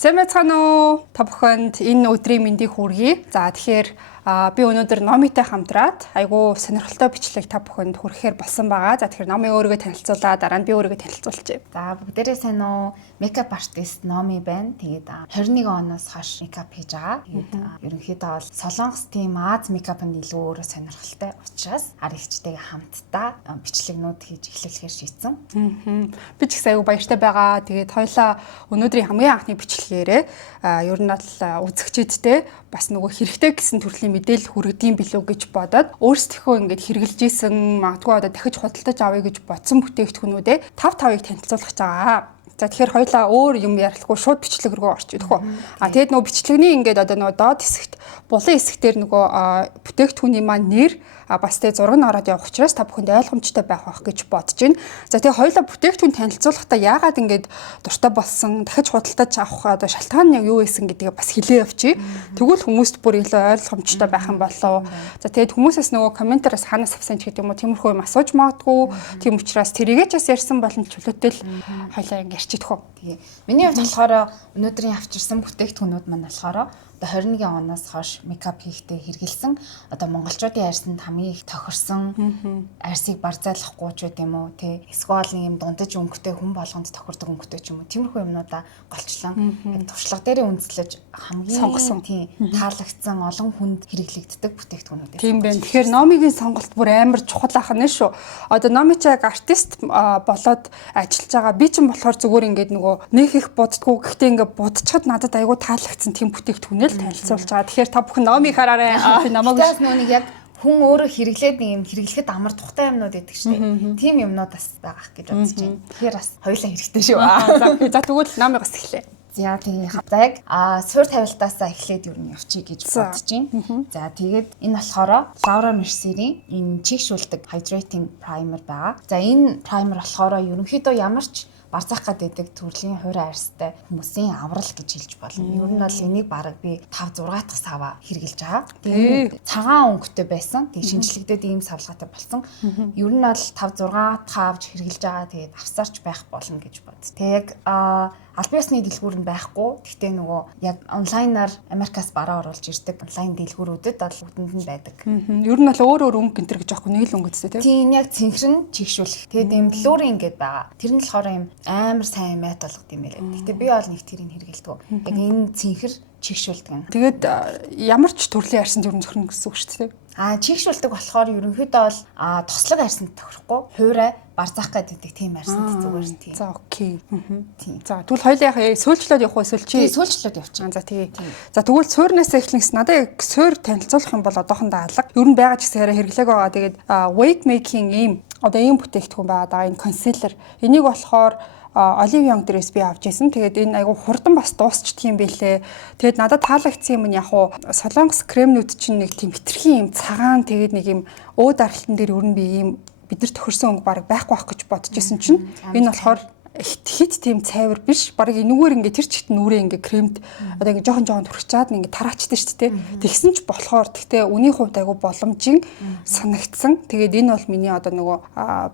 Сайн байцгаана уу? Та бүхэнд энэ өдрийн мэндийг хүргэе. За тэгэхээр би өнөөдөр Номитой хамтраад айгүй сонирхолтой бичлэг та бүхэнд хүрэхээр болсон байгаа. За тэгэхээр Номи өөрийгөө танилцуулаа, дараа нь би өөрийгөө танилцуулчих. За бүгдээрээ сайн уу? Makeup artist Номи байна. Тэгээд 21 оноос хойш makeup хийж байгаа. Тэгээд ерөнхийдөө бол Солонгос тийм Аз makeup-нд илүү өөрөө сонирхолтой учраас ар ихчтэйгээ хамтдаа бичлэгнүүд хийж эхлүүлэхээр шийдсэн. Би ч гэсэн айгүй баяртай байгаа. Тэгээд хоёлаа өнөөдрийн хамгийн анхны бичлэгээрээ ер нь л үзэгчдэдтэй бас нөгөө хэрэгтэй гэсэн төрлийн мэдээлэл хүргэдэм билүү гэж бодоод өөрсдийнхөө ингээд хэрэгжилж исэн магадгүй одоо дахиж худалдаж авъя гэж бодсон бүтээгдэхүүнүүдээ 5-5-ыг танилцуулах байгаа. За тэгэхээр хоёлаа өөр юм ярилахгүй шууд бичлэг рүү орчих өгөх үү. Тэгээд нөгөө бичлэгний ингээд одоо нөгөө доод хэсэгт булан хэсгээр нөгөө бүтээгдэхүүний маань нэр бас тэ зураг нь ороод явах учраас та бүхэнд ойлгомжтой байх байх гэж бодож байна. За тэгээ хоёлаа бүтээгдэхүүн танилцуулахдаа яагаад ингээд дуртай болсон, дахиж худалдаж авах одоо шалтгаан нь юу байсан гэдгийг бас хэлээ явчих. Тэгвэл хүмүүст бүр илүү ойлгомжтой байх юм болов. За тэгээд хүмүүсээс нөгөө комментараас ханаас авсан ч гэдэг юм уу тиймэрхүү юм асууж магадгүй. Тийм учраас тэрийгээ ч бас ярьсан болон чөлөөтэй л хоёлаа ингэ ярьчих үү. Тэгээ миний хувьд болохоор өнөөдрийн авчирсан бүтээгдэхүүнүүд маань болохоор 21 оноос хойш makeup хийхдээ хэрэгэлсэн одоо монголчуудын арьсанд хамгийн их тохирсон арьсыг барзайлахгүй ч гэдэм үү те эсвэл нэг юм дундаж өнгөтэй хүн болгонд тохирдог өнгөтэй ч юм уу тиймэрхүү юмнуудаа голчлон яг туршлага дээр үндэслэж хамгийн сонгосон тийм таалагдсан олон хүнд хэрэглэгддэг бүтээгдэхүүнүүд. Тийм байна. Тэгэхээр Номигийн сонголт бүр амар чухал ах нь шүү. Одоо Номи ч яг артист болоод ажиллаж байгаа. Би ч болохоор зүгээр ингээд нөгөө нөх их боддгоо гэхдээ ингээд бодчиход надад айгүй таалагдсан тийм бүтээгдэхүүнээ танилцуулж байгаа. Тэгэхээр та бүхэн Номиг хараарай. Намайг нэг яг хүн өөрөө хэрэглээд нэг юм хэрэглэхэд амар тухтай юмнууд байдаг шүү дээ. Тийм юмнууд бас байгаа гэж бодож байна. Тэгэхээр бас хоёулаа хэрэгтэй шүү. За тэгвэл Номигоос эхлэе. За тийм яг суур тавилтаасаа эхлээд юу нь явчих гэж бодож байна. За тэгээд энэ болохоор Laura Mercier-ийн энэ чигшүүлдэг hydrating primer байгаа. За энэ primer болохоор ерөнхийдөө ямар ч барзах гэдэг төрлийн хуурай арьстай хүмүүсийн аврал гэж хэлж болно. Ер нь бол энийг бараг би 5-6 дахь сава хэрэгжилж байгаа. Тэгээд цагаан өнгөтэй байсан. Тэгээд шинжлэхдээд ийм савлгаатай болсон. Ер нь бол 5-6 тавж хэрэгжилж байгаа. Тэгээд авсаарч байх болно гэж бод. Тэгээд албан ёсны дэлгүүр нь байхгүй. Гэхдээ нөгөө яг онлайнаар Америкаас бараа оруулж ирдэг онлайн дэлгүүрүүдэд бол бүгдэнд нь байдаг. Ер нь бол өөр өнгө гэнтэр гэж аахгүй нэг л өнгө өстэй Тийм тийм. яг цэнхрэн чигшүүлэх. Тэгээд ийм флорин гэдэг байгаа. Тэр нь болохоор ийм амар сайн мэт болгод юм байлаа. Гэхдээ би бол нэг тэрийг хэрэгэлдэг. Яг энэ цэнхэр чигшүүлдэг юм. Тэгээд ямар ч төрлийн арьсанд ер нь зөвхөн гэсэн үг шүү дээ. Чигшүүлдэг болохоор ерөнхийдөө бол тослог арьсанд тохирохгүй хуурай барзах гэдэг тийм арьсанд зүгээр тийм. За окей. Тийм. За тэгвэл хоёлаа сөөлчлөөд явах уу тий сөөлчлөөд явчих. За тий. За тэгвэл суурнаас эхлэнээс надад яг суур танилцуулах юм бол одоохондоо алга. Ер нь байгаа ч гэсэн яриа хэрэглээг байгаа. Тэгээд weight making ийм одоо ийм бүтээгдэхүүн байгаа. Энэ concealer. Энийг болохоор Olive Young дээрээс би авч ирсэн. Тэгээд энэ айгу хурдан бас дуусчдаг юм бэлээ. Тэгээд надад таалагдсан юм нь яг уу солонгос кремнүүд чинь нэг тийм хитрхи юм цагаан тэгээд нэг юм өө даралтан дээр ер нь би ийм бидэр тохирсон өнгө баг байхгүй байх гэж бодож исэн чинь энэ болохоор хит тийм цайвар биш. Бараг энэгээр ингээ тэр чигт нүрээ ингээ кремд одоо ингээ жоохон турхичаад ингээ тараачдаг шүү дээ. Тэгсэн ч болохоор тэгтээ үний хувьд айгу боломжийн санагдсан. Тэгээд энэ бол миний одоо нөгөө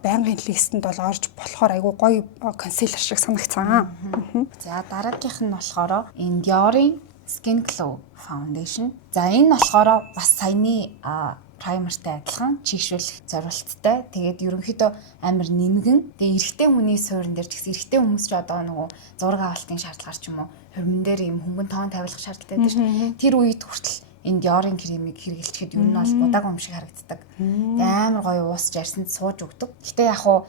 байнгын листэнд бол орж болохоор айгу гоё консилер шиг санагцсан. За дараагийнх нь болохоор энэ Dior-ийн Skin Glow Foundation. За энэ болохоор бас саяны праймертай адилхан чигшүүлэх зорилттой. Тэгээд ерөнхийдөө амар нэмгэн. Тэгээд эрэгтэй хүний суурин дээр ч гэсэн эрэгтэй хүмүүс ч одоо нөгөө зураг авалтын шаардлагаар ч юм уу хормон дээр юм хөнгөн тоон тавилах шаардлагатай байдаг шүү. Тэр үед хүртэл энэ Dior-ын кремийг хэрэглэхэд ер нь бол удааг юм шиг харагддаг. Амар гоё уусч арьсанд сууж өгдөг. Гэтэ яг хуу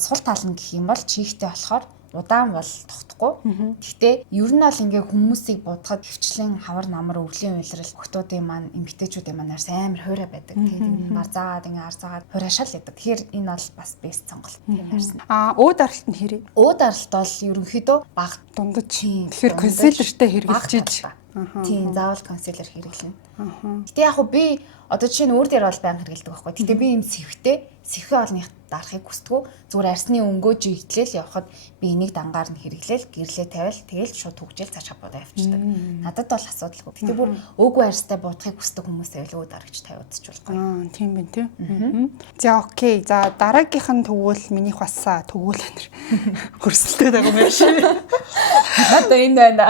сул тал нь гэх юм бол чихтэй болохоор удаан бол тогтохгүй. Гэхдээ ер нь бол ингээ хүмүүсийг будахад хөвчлэн хавар намар өвлийн уйлрал охтуудын маань эмэгтэйчүүдийн маань арьс амар хуурай байдаг. Тэгээд марзаагаад ингээ арзаагаад хуурайшаал байдаг. Тэгэхээр энэ бол бас бест сонголт тийм арьс. Өө даралт нь хэрэг. Өө даралт бол ерөнхийдөө бага дундаж. Тэгэхээр консилертэй хэрэгжилж ийж. Тийм заавал консилер хэрэглэнэ. Гэтэ яг хөө би одоо жишээ нь өөр дээр бол баян хэрэглэдэг байхгүй. Гэтэ би юм сэвхтэй бол нэг дарахыг хүсдэггүй. Зүгээр арсны өнгөө жиглэл явхад би энийг дангаар нь хэрэглээл гэрлээ тавиал тэгэл шууд түгжээл цаашаа бодоо явчихдаг. Надад бол асуудалгүй. Гэтэ бүр өөгүй арстай бодохыг хүсдэг хүмүүсээ л өө дарагч тавиудчих болохгүй. Тийм байна тий. За окей. За дараагийнх нь тэгвэл минийх бас тэгвэл хөрсөлтөд байгаа юм шиг. Одоо энэ байна.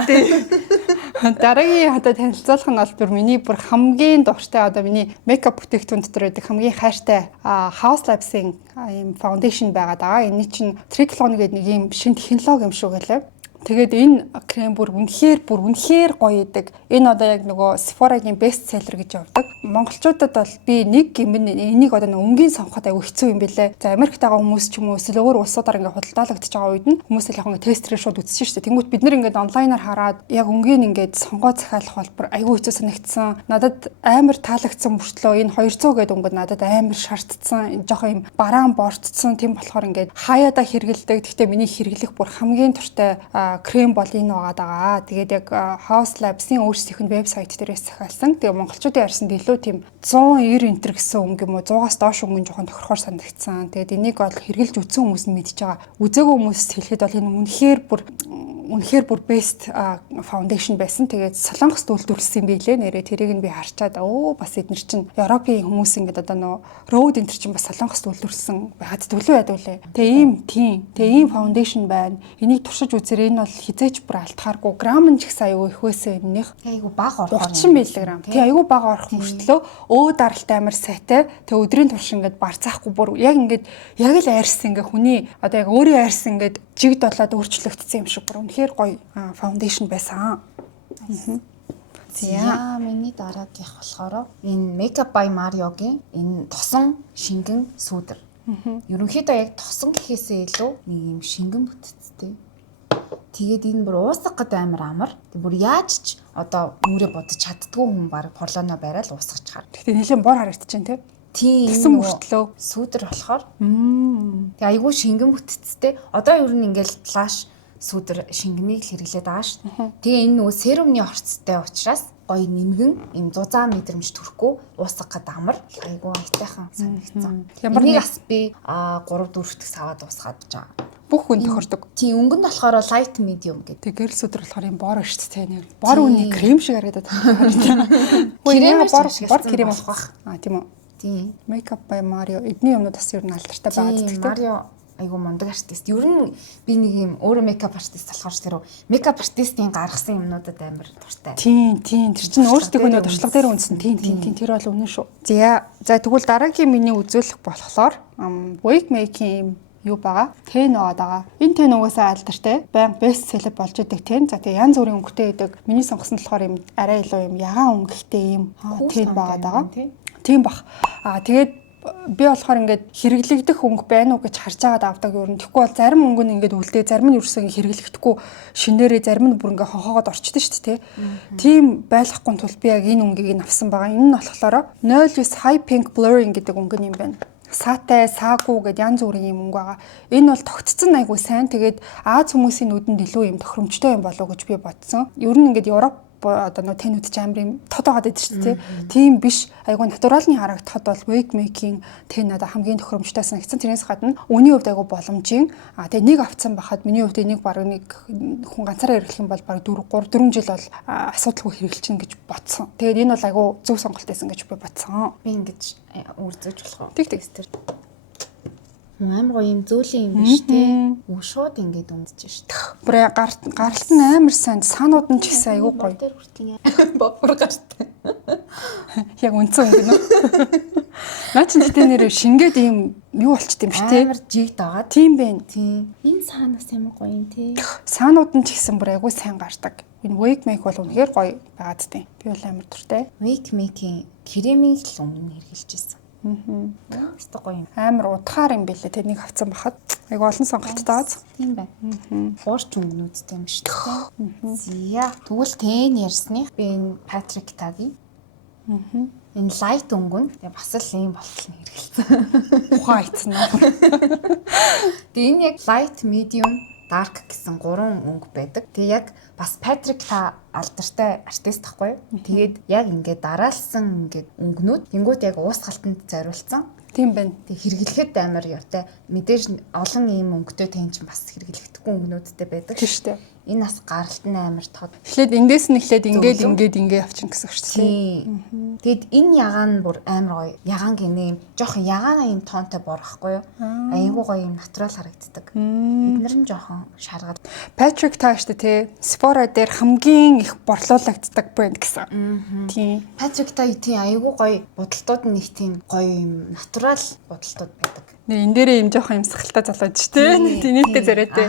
Дараагийн одоо танилцуулах нь бол бүр миний бүр хамгийн дуртай одоо миний мейкап бүтээгдэхүүн дотор байдаг хамгийн хайртай Haus Labs-ийн ийм foundation байгаад байгаа. Энэ чинь Triclone гэдэг нэг ийм шинэ технологи юм шүү гэлээ. Тэгээд энэ крем бүр үнэхээр гоё идэг. Энэ одоо яг нөгөө Sephora-гийн best seller гэж явдаг. Монголчуудад бол би нэг гимн энийг одоо өнгийн сонгоход аягүй хэцүү юм бэлээ. За Америкт байгаа хүмүүс ч юм уу эсвэл өөр улсуудаар ингээд худалдаалагдчихж байгаа үед нь хүмүүс л яг тестерээ шууд үзсэн шүү дээ. Тэнгүүт бид нэр ингээд онлайнаар хараад яг өнгийг ингээд сонгоо захиалах бол бүр аягүй хэцүү санагдсан. Надад амар таалагдсан мөртлөө энэ 200 гэдэг өнгөд надад амар шаардсан. Жохон юм бараан борцсон. Тийм болохоор ингээд хаяада хэрэгэлдэг. Гэхдээ миний хэрэглэх бүр хамгийн туртай крем бол энэ байгаа. Тэгээд яг Haus Labs-ийн өөрсдийнх нь вебсайт дээрээс захиалсан. Тэгээ монголчуудын ярьсанд илүү тийм 190 энтер гэсэн өнгө юм уу 100-аас доош өнгө жоохон тохирохоор санагдсан. Тэгээд энийг бол хэрэглэж үзсэн хүмүүс нь мэдж байгаа. Үзээгүй хүмүүст хэлэхэд бол энэ үнэхээр бүр best foundation байсан. Тэгээд солонгост үйлдвэрлэсэн юм билээ. Нэрээ тэрийг нь би харчаад бас эднэр чинь Европын хүмүүс ингээд одоо нөө road энтер чинь бас солонгост үйлдвэрлэсэн байгаад төлөв байдуулээ. Тэгээ ийм foundation байна. Энийг туршиж үзээр энэ бол хизээч бүр алтахааргүй грам нь ч их аюу их байсан юмнийх. Айгу бага орох 30 мг. Тий аюу бага орох мөртлөө даралтай амар сайтай. Тэгээ өдрийн турш ингээд барцаахгүй бүр яг ингээд яг л айрсан ингээ хүний одоо яг өөрийн айрсан ингээд жигд болоод өөрчлөгдсөн юм шиг бүр үнэхээр гоё foundation байсан. За миний дараагийнх болохоор энэ Makeup by Mario-гийн энэ тосон шингэн сүүдэр. Ерөнхийдөө яг тосон гэхээсээ илүү нэг юм шингэн бүтцтэй. Тэгээд энэ бүр уусах гэдэг амар. Тэг бүр яаж ч одоо нүрээ бодож чаддгүй хүн баг порлоно барайл уусгаж чаар. Гэхдээ нэлээд бор харагдчихээн тий. Тийм мөртлөө сүүдэр болохоор. Тэг айгүй шингэн бүтцтэй. Одоо ер нь ингээл флаш сүүдэр шингэнийг л хэрэглээд байгаа шүү дээ. Тэгээ энэ нөгөө серумны орцтой учраас гоё нэмгэн им зузаан мэдрэмж төрөхгүй уусах гэдэг амар айгүй айтайхан санагдсан. Энийг бас би 3-4 дэх саваад уусгаад байгаа. Бүх хүн тохирдог. Тийм өнгө нь болохоор light medium гэдэг. Гэрэл сүдэр болохоор юм бор шүү дээ нэг. Бор үний крем шиг харагдаад байна. Крем бор крем болох. Тийм үү. Тийм. Makeup by Mario эдний юмнууд бас ер нь алдартай байгаа гэдэг. Mario айгу мундаг артист. Ер нь би нэг юм өөрөө makeup артист болохоор тэр makeup артистийн гаргасан юмнуудад амар дуртай. Тийм. Тэр чинь өөрсдийнхөө туршлага дээр үнсэн. Тийм. Тэр бол үнэн шүү. За тэгвэл дараагийн миний үзүүлэх болохоор wig making юу байгаа? Тэн байгаа. Энэ тэн угаасаа алдартай. Баян best seller болж идэг тэн. За тэгээ янз бүрийн өнгөтэй идэг. Миний сонгосон болохоор юм арай илүү юм ягаан өнгөтэй юм тэн байгаа. Тийм бах. Тэгээд би болохоор ингээд хэрэглэгдэх өнгө байна уу гэж харж байгаад авдаг юм. Тэгэхгүй бол зарим өнгө нь ингээд үлдээ, зарим нь ерөөсөө хэрэглэгдэхгүй шинээрээ зарим нь бүр ингээд хонхоогоод орчдөг шүү дээ. Тийм байхгүй тул би яг энэ өнгийг авсан байгаа. Энэ нь болохоор 09 High Pink Blurring гэдэг өнгө юм байна. Саатай, саагүй гэдээ янз бүрийн юм өнгө байгаа. Энэ бол тогтцсон айгүй сайн. Тэгээд Аз хүмүүсийн нүдэнд илүү юм тохиромжтой юм болов уу гэж би бодсон. Ер нь ингээд Европ одоо нөө тэнүүд ч амар юм тод байгаад байдаг шүү дээ. Тийм биш. Айгүй натуралны харагдахад бол wig making тэн надад хамгийн тохиромжтой санагдсан. Тэрнээс гадна үний хувьд айгүй боломжийн. Тэгээ нэг авцсан байхад миний хувьд энийг баг нэг хүн ганцаараа хэрэглэх юм бол баг 4 жил бол асуудалгүй хэрэгжилчин гэж бодсон. Тэгээд энэ бол айгүй зөв сонголт байсан гэж би бодсон. Би ингэж үрзэж болох уу? Тэг. Амар гоё юм зөүлийн юм биш те. Шууд ингэж өмдөж шít. Бүр гаралт нь амар сайн. Саанууд нь ч гэсэн айгүй гоё. Бопор гартай. Яг үнцэн өнгө нөө. Наа чи гэдэг нэр шингээд ийм юу болчт юм шүү те. Амар жигд байгаа. Тийм байна. Тийм. Энэ саанаас амар гоё юм те. Саанууд нь ч гэсэн бүр айгүй сайн гардаг. Энэ wig make бол үнэхээр гоё байгаад тээ. Би бол амар дуртай. Wig making кремийг л өмнө хэрэгжилжсэн. Өстой гоё юм. Амар удахаар юм бэлээ. Тэрнийг авцсан бахад айгу олон сонголттой тааз. Тийм байна. Хуурч өнгөнүүдтэй юм шүү дээ. Зя. Тэгвэл тэн ярьсны би энэ Patrick Taгийн. Энэ light өнгөн бас л ийм болтол нь хэрэгэлсэн. Ухаан айтсан аа. Тэгээ энэ яг light, medium, dark гэсэн 3 өнгө байдаг. Тэгээ яг бас Patrick та алдартай артист тахгүй юу? Тэгээд яг ингээд дараалсан ингээд өнгөнүүд тэнгуут яг уус галтанд зориулсан. Тийм байна. Тэг хэрэглэхэд амар яатай. Мэдээж олон ийм өнгөтэй тэнцэн бас хэрэглэхдэггүй өнгөнүүдтэй байдаг. Тийм шүү дээ. Энэ бас гаралт нь амар тод. Эхлээд эндээс нь эхлээд ингээд явчихна гэсэн үг шүү дээ. Тийм. Тэгэд энэ ягаан нь бүр амар гоё. Ягаан гинэ юм жоохон ягаана юм тоонтой борхгүй юу? Айгуу гоё юм натурал харагддаг. Бид нар нь жоохон шаргаад. Patrick та штэ тий. Sephora дээр хамгийн их борлуулагддаг брэнд гэсэн. Тийм. Patrick та тийм айгуу гоё будалтууд нь их тийм гоё юм натурал будалтууд байдаг. Нэр энэ дээрээ юм жоохон юмсгалтай залууд ч тий. Тинийхтэй зарайтай.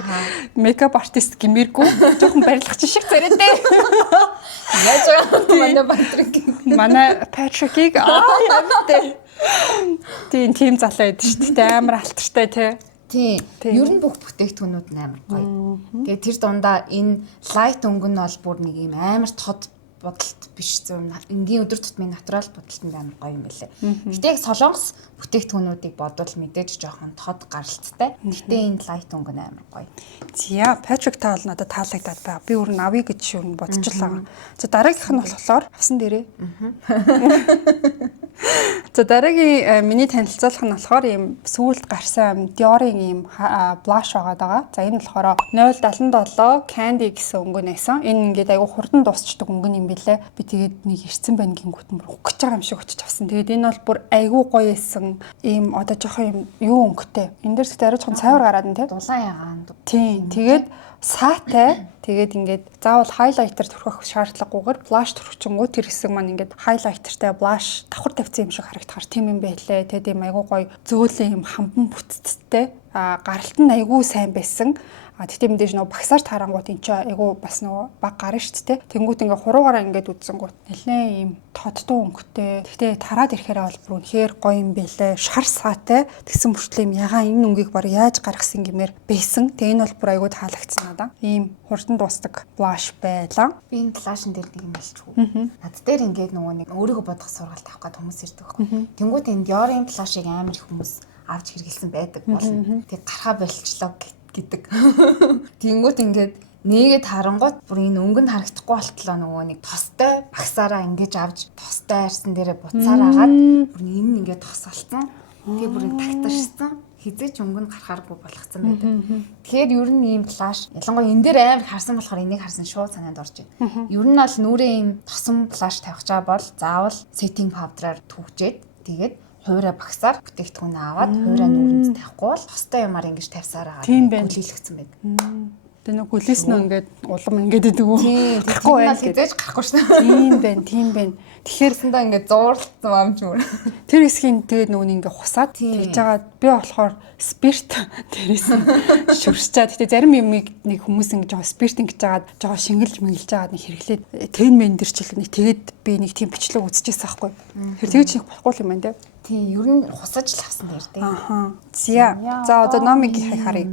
Мейкап артист гэмээргүй жоохон барилгач шиг зарайтай. Яаж манай Patrick. Манай Patrick-ийг ямартай. Тийм залуу байдаг шүү дээ. Амар алтартай тий. Тийм. Ер нь бүх бүтээгдэхүүнүүд нь амар гоё. Тэгээ тэр дундаа энэ light өнгө нь бол бүр нэг юм амар тод бодолт биш зөв. Энгийн өдөр тутмын натурал бодолтод амар гоё юм байлээ. Гэтэ яг солонгос бүтээгдэхүүнүүдийг бодвол мэдээж жоохон тод гаралттай. Гэтэ энэ light өнгө нь амар гоё. За, Patrick та бол надад таалагдаад байгаа. Би өөр нь авъя гэж юу бодчихлаа. За, дараагийнх нь болохоор авсан дээрээ. За, дараагийн миний танилцуулах нь болохоор ийм сүүлд гарсан Dior-ийн ийм blush байгаа. За, энэ болохоор 077 Candy гэсэн өнгө нэсэн. Энэ ингээд айгу хурдан дуусчдаг өнгө юм билээ. Би тэгээд нэг ирцэн байна гингүүт нь бүр ухаж байгаа юм шиг очиж авсан. Тэгээд энэ бол бүр айгу гоё эсэн ийм одоо жоохон юм юу өнгөтэй. Энэ дээр тэгтээ арай жоохон цайвар гараад нь тий. Дулаан ягаан. Тийм. Тэгээд саатай. Тэгээд ингээд заавал хайлайтер түрхэх шаардлагагүйгээр blush түрхчэнгүү тэр хэсэг маань ингээд хайлайтертай blush давхар тавьсан юм шиг харагдахаар тийм юм байлээ. Тэгээд юм айгуу гоё зөөлөн юм хамбан бүтцтэй. Гаралт нь айгуу сайн байсан. Тэгтээ мэдээж нөгөө багсаар тарангууд эн чинь айгу бас нөгөө баг гарна шүү дээ. Тэнгүүт ингээ хуруугаараа ингээд үдсэнгүүт нэлээ ийм тодтой өнгөтэй. Тэгтээ тараад ирэхээр бол бүр үнэхээр гоё юм бэлээ. Шар саатай. Тэгсэн мөртлөө юм ягаан энэ өнгийг баг яаж гаргасан гэмээр байсан. Тэгээ энэ бол бүр айгу таалагдсан надаа. Ийм хурдан дуустдаг blush байлаа. Би энэ blush-ын дээр нэг юм хэлчихв. Над дээр ингээд нөгөө нэг өөрийгөө бодох сургалт авах гээд хүмүүс ирдэг байхгүй. Тэнгүүт энэ Dior-ын blush-ыг амар их хүмүүс авч хэрэгэлсэн байдаг болно. Тэг гарахаа болчлоо гэдэг. Тэнгүүт ингээд нээгээд харангуут бүр энэ өнгөнд харагдахгүй болтлоо нөгөө нэг тостой багсаараа ингэж авч тостой арьсан дээрээ буцаар агаад бүр энэ ингээд тосолцсон. Тэгээ бүр тагтаршсан. Хизээч өнгөнд гарахааргүй болгоцсон байдаг. Тэгэхээр ер нь ийм blush ялангуяа энэ дээр амар харсан болохоор энийг харсан шууд санаанд орж байна. Ер нь бол нүрээ ийм тосон blush тавих чаа бол заавал setting powder-аар түүхжээд тэгээд хуурай багсаар бүтээгдэхүүн аваад хуурай нүүрэнд тавихгүй бол хостой юмар ингэж тавьсаар байгаа гүлээлгцэн байдаг. Тэгээ нэг гүлээс нь ингээд улам ингээд идэг үү? Гарахгүй байх гэж гарахгүй шүү дээ. Тийм байна. Тэгэхээр сандаа ингээд зууралцсан амч мөр. Тэр хэсгийн тэгээд нөгөө ингээд хусаад тэгж байгаа би болохоор спирт дээрээс нь шүрсэж байгаа. Гэтэ зарим юмыг нэг хүмүүс ингэж жоо спирт ингэж жагаад жоо шингэлж мэнгэлж жагаад нэг хэрэглээд тэн дэр чил нэг тэгээд би нэг тийм бичлэг үзчихсэн байхгүй. Тэр тэгж хийх болохгүй юм байна те. Тийм ер нь хусаж л авсан дээр дээ. За одоо номыг харъя.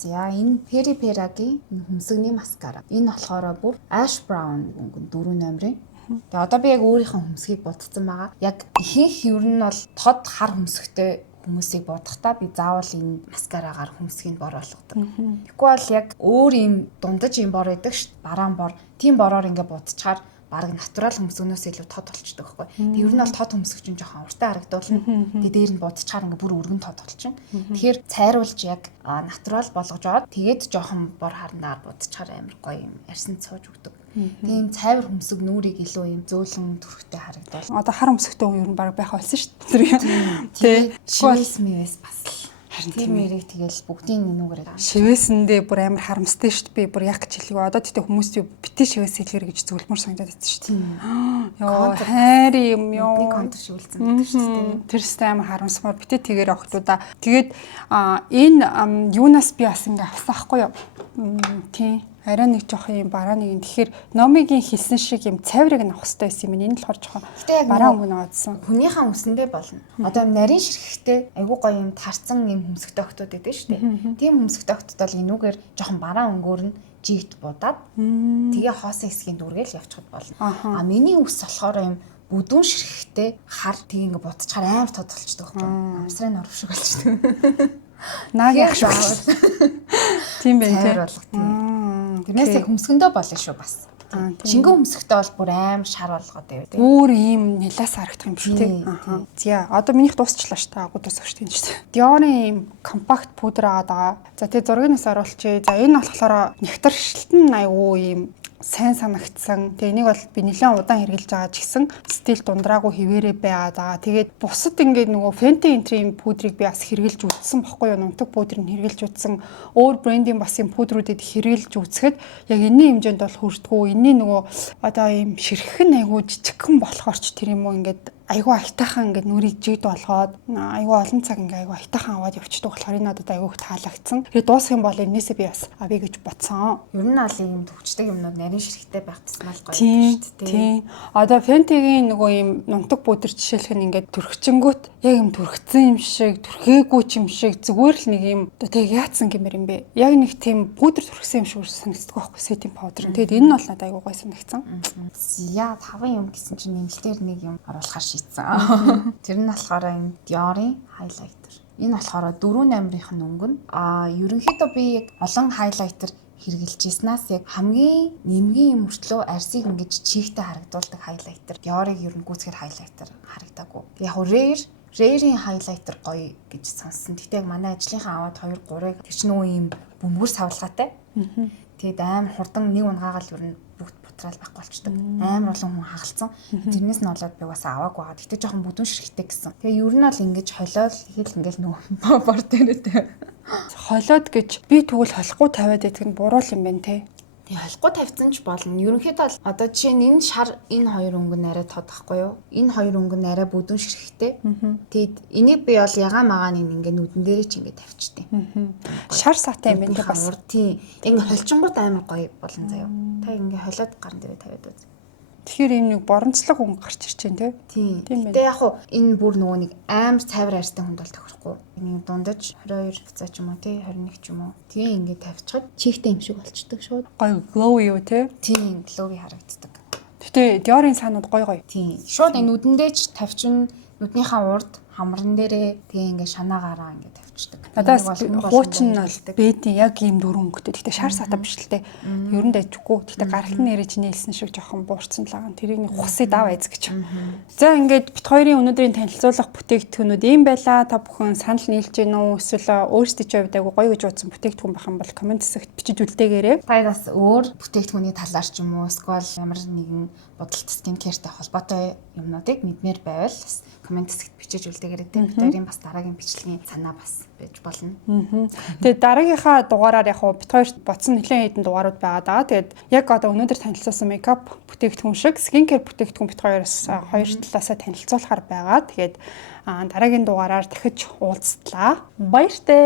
За энэ Peri Pera-гийн хөмсгний маскара. Энэ болохоор бүр ash brown өнгө 4 номерын. Тэгээ одоо би яг өөрийнхөө хөмсгийг бодсон байгаа. Яг ихэнх ер нь бол тод хар хөмсгтэй хүмүүсийг бодохдоо би заавал энэ маскарагаар хөмсгийг бор болгодог. Тэгэхгүй бол яг өөр юм дундаж юм бор байдаг ш. Бараан бор. Тийм бороор ингээ будчихаар бараг натурал хөмсгнөөс илүү тод болчихдог байхгүй. Тэг ер нь бол тод хөмсг чинь жоохон уртай харагдуулна. Тэг дээр нь будчихаар ингээ бүр өргөн тод болчихно. Тэгэхээр цайруулж яг натурал болгож аваад тэгээд жоохон бор харнаар будчихаар амар гоё юм арьсан цууж өгдөг. Тийм цайвар хөмсг нүрийг илүү юм зөөлөн төрхтэй харагдуулна. Одоо хар хөмсгтэй хүн ер нь баг байх болсон шүү дээ. Тэг. Шивэс мэвэс бас тийм мэрийг тэгэл бүгдийн нүгээр шивэсэндээ бүр амар харамстай шүү дээ. Би бүр яг гэж хэлэв. Одоо тэгтээ хүмүүс битээ шивэс хэлгэр гэж зөвлөмөр санагдаад байсан шүү дээ. Йоо хайр юм ёо. Нэг контр шивэлцэн байдаг шүү дээ. Тэр систем амар харамсмаар битээ тэгээр охтуудаа. Тэгээд энэ юунаас би бас ингээ авсан хгүй юу? Тийм. Арай нэг жоох юм бараа нэг юм. Тэгэхээр номигийн хэлсэн шиг юм цайврыг нь авах хэрэгтэй байсан юм. Энэ л хор жоох бараа өнгө нөөдсөн. Хүнийхээ өмсөндөө болно. Одоо нарийн ширхэгтэй айгуу гоё юм тарцсан юм хөмсгтэй охтууд байдаг шүү дээ. Тийм хөмсгтэй охтууд бол энүүгээр жоохон бараа өнгөөр нь жигт будаад тэгээ хоосон хэсгийн дүргээл явчихад болно. Миний өвс болохоор юм бүдүүн ширхэгтэй хар тийг ингээ будчихаар амар тод болчихдог байхгүй. Амсрын оров шиг болчихдог. Наг яах шиг. Тийм байх тийм. Тэрнээс яг хөмсгөндөө болно шүү бас. Шингэн өмсөхтэй бол бүр амар шар болгоод байв тий. Өөр ийм нэлээс харагдах юм шүү тий. За одоо минийх дуусчлаа шүү дээ. Агуу дуусах шүү дээ шүү дээ. Dior-ын ийм компакт пудр байгаа. За тэгээ зургийнаас оруулчих. За энэ болохоор нэгтаршилтэн айгүй ийм сайн санагдсан. Тэгээ энийг бол би нэлээд удаан хэрглэж байгаа ч гэсэн стил дундраагүй хിവэрэ байгаад байгаа. Тэгээд бусад ингээд нөгөө Fenty Entrée пудрыг би бас хэрглэж үзсэн бохгүй юу? Нунтаг пудрыг хэрглэж үзсэн. Өөр брендийн бас юм пудруудыг хэрглэж үзэхэд яг энэний хэмжээнд бол хүрдэггүй. Энэний нөгөө одоо ийм ширххэн айгуу жижигхэн болохоор ч тэр юм уу ингээд айгуу айтайхан ингээд нүрийг жигд болгоод айгуу олон цаг ингээд айгуу айтайхан аваад явчихдаг болохоор энэ надад айгуух таалагдсан. Тэгээд дуусах юм бол энээсээ би бас авъя гэж бодсон. Ер нь аль ийм төвчтэй юмнууд нарийн ширхтэй байх тусмал гоё шүү дээ. Тийм. Одоо Fenty-гийн нөгөө ийм нунтаг пудр жишээлх нь ингээд түрхчэнгүүт яг юм түрхцэн юм шиг, түрхээгүй ч юм шиг зүгээр л нэг юм одоо тэг яатсан гэмээр юм бэ. Яг нэг тийм пудр түрхсэн юм шиг санагддаг байхгүй setting powder. Тэгээд энэ нь бол надад айгуу гоё санагдсан. Яа 5 юм гэсэн чинь нэмэлтээр нэг юм оруулахар шийдсэн. Тэр нь болохоор энэ Dior-ын highlighter. Энэ болохоор 4 номерынх нь өнгө нь. Ерөнхийдөө би яг олон highlighter хэрглэж ирснаас яг хамгийн нэмгийн юм мөртлөө арсыг ингэж чигтэй харагдуулдаг highlighter. Dior-ыг ер нь гүйцэтгэр highlighter харагдаагүй. Яг Rare-ийн highlighter гоё гэж сонссон. Тэгтээ манай ажлынхаа аваад 2 3-ыг тэр чинь нөгөө юм бөмбөр савлгаатай. Тэгээд амар хурдан нэг унгаагаал ер нь бүгд бутрал байхгүй болчдөг. Амар олон хүн хагалцсан. Тэрнээс нь болоод би бас аваагүй байгаа. Тэгтээ жоохон бүдүүн ширхтэй гэсэн. Тэгээ ер нь бол ингэж холиол хэл ингээл нөгөө бор дээрээ. Холиод гэж би тэгвэл холихгүй тавиад байдаг нь буруу юм байна те. Тэгээ холихгүй тавьсан ч болно. Ерөнхийдөө бол одоо жишээ нь энэ шар энэ хоёр өнгө нь арай тод ахгүй юу? Энэ хоёр өнгө нь арай бүдүүн ширхтэй. Тэгээд энийг би бол ягаан магаан ингээ нүдэн дээрээ ч ингээ тавьчихдээ. Шар сатай юм байна те бас. Тийм. Ингээ холчингууд амар гоё болон заяа. Та ингээ холиод гарн дээрээ тавиад үз. Тэгэхээр ийм нэг боронцлог хүн гарч ирж байна те. Тийм. Гэтэ яг хуу энэ бүр нөгөө нэг амар цайвар арьстай хүнд бол тохирохгүй. Нэг дундаж 22 цаа ч юм уу тий 21 ч юм уу. Тэгээ ингээ тавьчихад чигтэй юм шиг болчдөг шууд. Гоё glow юу те. Тийм, glow харагддаг. Гэтэ Dior-ын саанууд гоё. Тийм. Шууд энэ нүдэндээ ч тавьчин нүднийхээ урд хамран дээрээ тэгээ ингээ шанаагаараа ингээ тавьчихдаг. Надаас хуучин бол бэдийн яг ийм дөрөв өнгөтэй. Гэтэ шар сатаа биш л те. Ер нь дайжгүй. Гэтэ гаргалын нэрээ чинь нээлсэн шиг жоохон буурсан л байгаа. Тэрийг нэг хусыг дав айз гэж. За ингээд бит хоёрын өнөөдрийн танилцуулах бүтээгдэхүүнүүд ийм байлаа. Та бүхэн санал нийлж гин үү? Эсвэл өөрсдөө ч авдаг гоё гэж бодсон бүтээгдэхүүн байх юм бол комент хэсэгт бичиж үлдээгээрэй. Та бас өөр бүтээгдэхүүний талаар ч юм уу эсвэл ямар нэгэн бодолт skincare-тэй холбоотой юмнуудыг мэдмээр байвал бас комент хэсэгт бичиж үлдээгээрэй. Битэрийн бас дараагийн бичлэгийн санаа бас байж болно. Тэгээд дараагийнхаа дугаараар яг бит хоёрт бодсон нэлээд хэдэн дугаарууд байгаа даа. Тэгээд яг одоо өнөөдөр танилцуулсан мейкап бүтээгдэхүүн шиг skincare бүтээгдэхүүн бит хоёроос хоёр талаасаа танилцуулахар байгаа. Тэгээд дараагийн дугаараар дахиж уулзтлаа. Баяртай.